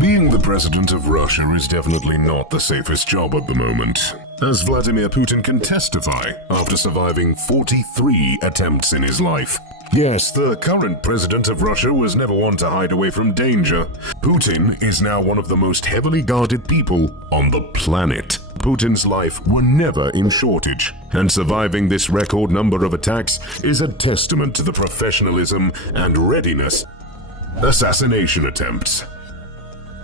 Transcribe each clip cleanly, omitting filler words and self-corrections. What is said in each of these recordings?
Being the president of Russia is definitely not the safest job at the moment, as Vladimir Putin can testify after surviving 43 attempts in his life. Yes, the current president of Russia was never one to hide away from danger. Putin is now one of the most heavily guarded people on the planet. Putin's life were never in shortage, and surviving this record number of attacks is a testament to the professionalism and readiness. Assassination attempts.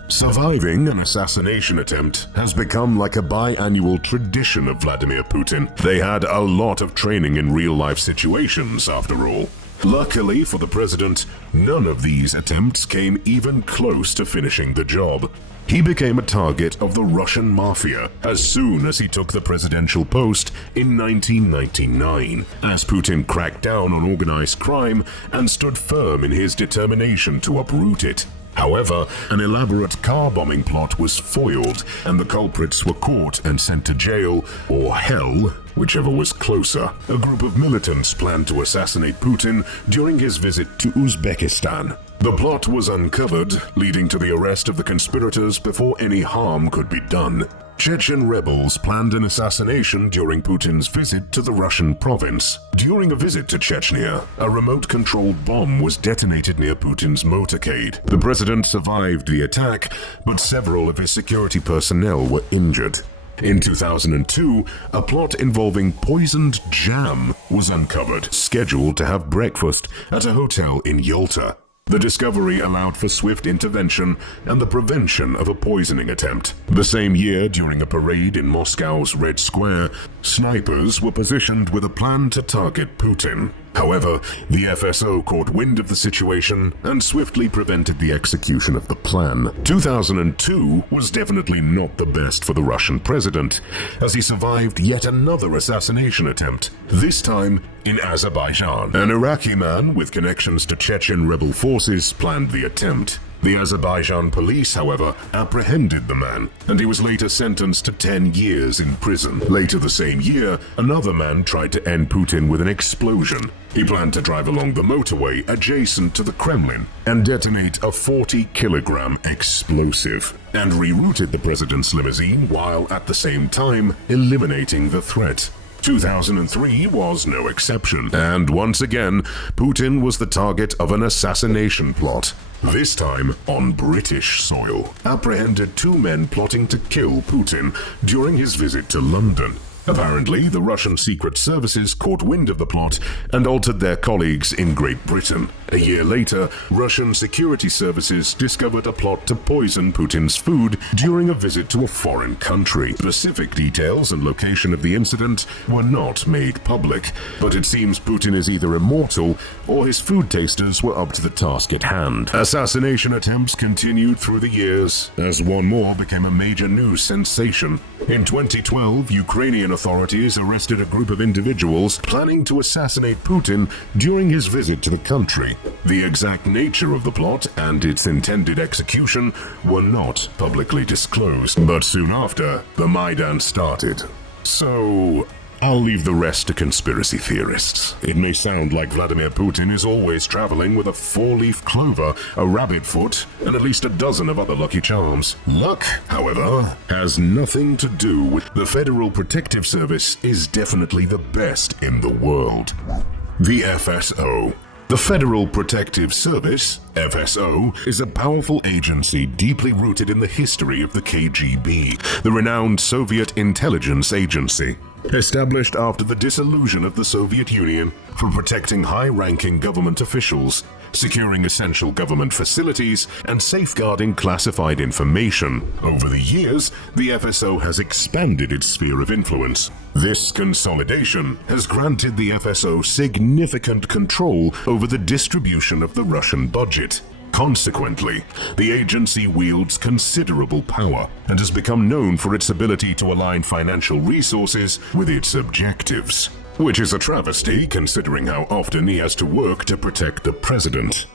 Surviving an assassination attempt has become like a biannual tradition of Vladimir Putin. They had a lot of training in real-life situations, after all. Luckily for the president, none of these attempts came even close to finishing the job. He became a target of the Russian mafia as soon as he took the presidential post in 1999, as Putin cracked down on organized crime and stood firm in his determination to uproot it. However, an elaborate car bombing plot was foiled, and the culprits were caught and sent to jail, or hell, whichever was closer. A group of militants planned to assassinate Putin during his visit to Uzbekistan. The plot was uncovered, leading to the arrest of the conspirators before any harm could be done. Chechen rebels planned an assassination during Putin's visit to the Russian province. During a visit to Chechnya, a remote-controlled bomb was detonated near Putin's motorcade. The president survived the attack, but several of his security personnel were injured. In 2002, a plot involving poisoned jam was uncovered, scheduled to have breakfast at a hotel in Yalta. The discovery allowed for swift intervention and the prevention of a poisoning attempt. The same year, during a parade in Moscow's Red Square, snipers were positioned with a plan to target Putin. However, the FSO caught wind of the situation and swiftly prevented the execution of the plan. 2002 was definitely not the best for the Russian president, as he survived yet another assassination attempt, this time in Azerbaijan. An Iraqi man with connections to Chechen rebel forces planned the attempt. The Azerbaijan police, however, apprehended the man, and he was later sentenced to 10 years in prison. Later the same year, another man tried to end Putin with an explosion. He planned to drive along the motorway adjacent to the Kremlin and detonate a 40-kilogram explosive, and rerouted the president's limousine while at the same time eliminating the threat. 2003 was no exception, and once again, Putin was the target of an assassination plot. This time on British soil. Apprehended two men plotting to kill Putin during his visit to London. Apparently, the Russian secret services caught wind of the plot and altered their colleagues in Great Britain. A year later, Russian security services discovered a plot to poison Putin's food during a visit to a foreign country. Specific details and location of the incident were not made public, but it seems Putin is either immortal or his food tasters were up to the task at hand. Assassination attempts continued through the years, as one more became a major news sensation. In 2012, Ukrainian authorities arrested a group of individuals planning to assassinate Putin during his visit to the country. The exact nature of the plot and its intended execution were not publicly disclosed, but soon after, the Maidan started. So, I'll leave the rest to conspiracy theorists. It may sound like Vladimir Putin is always traveling with a four-leaf clover, a rabbit foot, and at least a dozen of other lucky charms. Luck, however, has nothing to do with the Federal Protective Service is definitely the best in the world. The FSO. The Federal Protective Service, FSO, is a powerful agency deeply rooted in the history of the KGB, the renowned Soviet intelligence agency. Established after the dissolution of the Soviet Union for protecting high-ranking government officials, securing essential government facilities, and safeguarding classified information. Over the years, the FSO has expanded its sphere of influence. This consolidation has granted the FSO significant control over the distribution of the Russian budget. Consequently, the agency wields considerable power and has become known for its ability to align financial resources with its objectives, which is a travesty considering how often he has to work to protect the president.